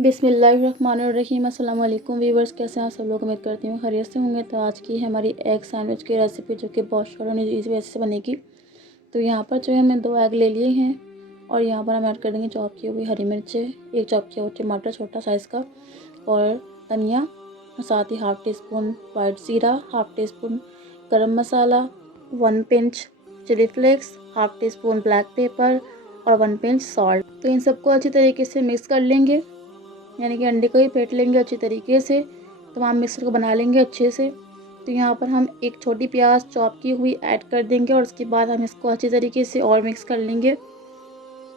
बिस्मिल्लाहिर्रहमानिर्रहीम। अस्सलाम वालेकुम वीवर्स, कैसे हैं आप सब लोग। उम्मीद करती हूँ खैरियत से होंगे। तो आज की है हमारी एग सैंडविच की रेसिपी, जो कि बहुत शॉर्ट और ईजी वैसे से बनेगी। तो यहाँ पर जो है हमने 2 एग ले लिए हैं और यहाँ पर हम ऐड कर देंगे चॉप की हुई हरी मिर्चें, एक चॉप किया हुआ टमाटर छोटा साइज़ का, और धनिया, साथ ही हाफ़ टी स्पून वाइट ज़ीरा, half teaspoon garam masala, 1 pinch chilli flakes, half teaspoon black pepper और 1 पिंच सॉल्ट। तो इन सबको अच्छी तरीके से मिक्स कर लेंगे, यानी कि अंडे को ही फेंट लेंगे अच्छी तरीके से। तमाम मिक्सर को बना लेंगे अच्छे से। तो यहाँ पर हम एक छोटी प्याज चॉप की हुई ऐड कर देंगे और उसके बाद हम इसको अच्छी तरीके से और मिक्स कर लेंगे,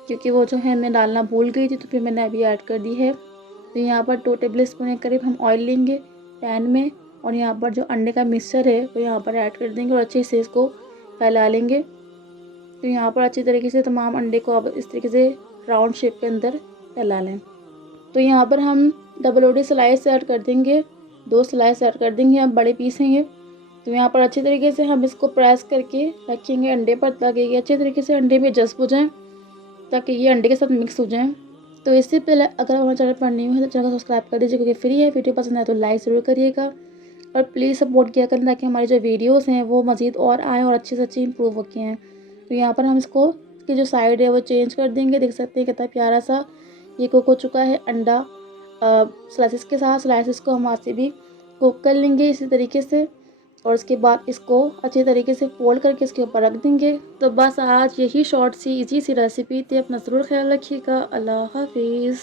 क्योंकि वो जो है मैं डालना भूल गई थी, तो फिर मैंने अभी ऐड कर दी है। तो यहाँ पर 2 टेबल स्पून के करीब हम ऑयल लेंगे पैन में, और यहाँ पर जो अंडे का मिक्सचर है वो यहाँ पर ऐड कर देंगे और अच्छे से इसको फैला लेंगे। तो यहाँ पर अच्छी तरीके से तमाम अंडे को अब इस तरीके से राउंड शेप के अंदर फैला लें। तो यहाँ पर हम डबल रोटी स्लाइस ऐड कर देंगे, 2 स्लाइस ऐड कर देंगे, हम बड़े पीस हैं ये। तो यहाँ पर अच्छी तरीके से हम इसको प्रेस करके रखेंगे अंडे पर, ताकि ये अच्छे तरीके से अंडे में जज़्ब हो जाएँ, ताकि ये अंडे के साथ मिक्स हो जाएँ। तो इससे पहले अगर हमारे चैनल पर न्यू है तो चैनल को सब्सक्राइब कर दीजिए, क्योंकि फ्री है। वीडियो पसंद आए तो लाइक ज़रूर करिएगा और प्लीज़ सपोर्ट किया करें, ताकि हमारी जो वीडियोज़ हैं वो मज़ीद और आएँ और अच्छे से अच्छे इंप्रूव होके हैं। तो यहाँ पर हम इसको इसकी जो साइड है वो चेंज कर देंगे। देख सकते हैं कितना प्यारा सा ये कुक हो चुका है अंडा स्लाइसिस के साथ। स्लाइसिस को हम वहाँ से भी कुक कर लेंगे इसी तरीके से, और उसके बाद इसको अच्छे तरीके से फोल्ड करके इसके ऊपर रख देंगे। तो बस आज यही शॉर्ट सी इजी सी रेसिपी थी। अपना ज़रूर ख्याल रखिएगा। अल्लाह हाफिज़।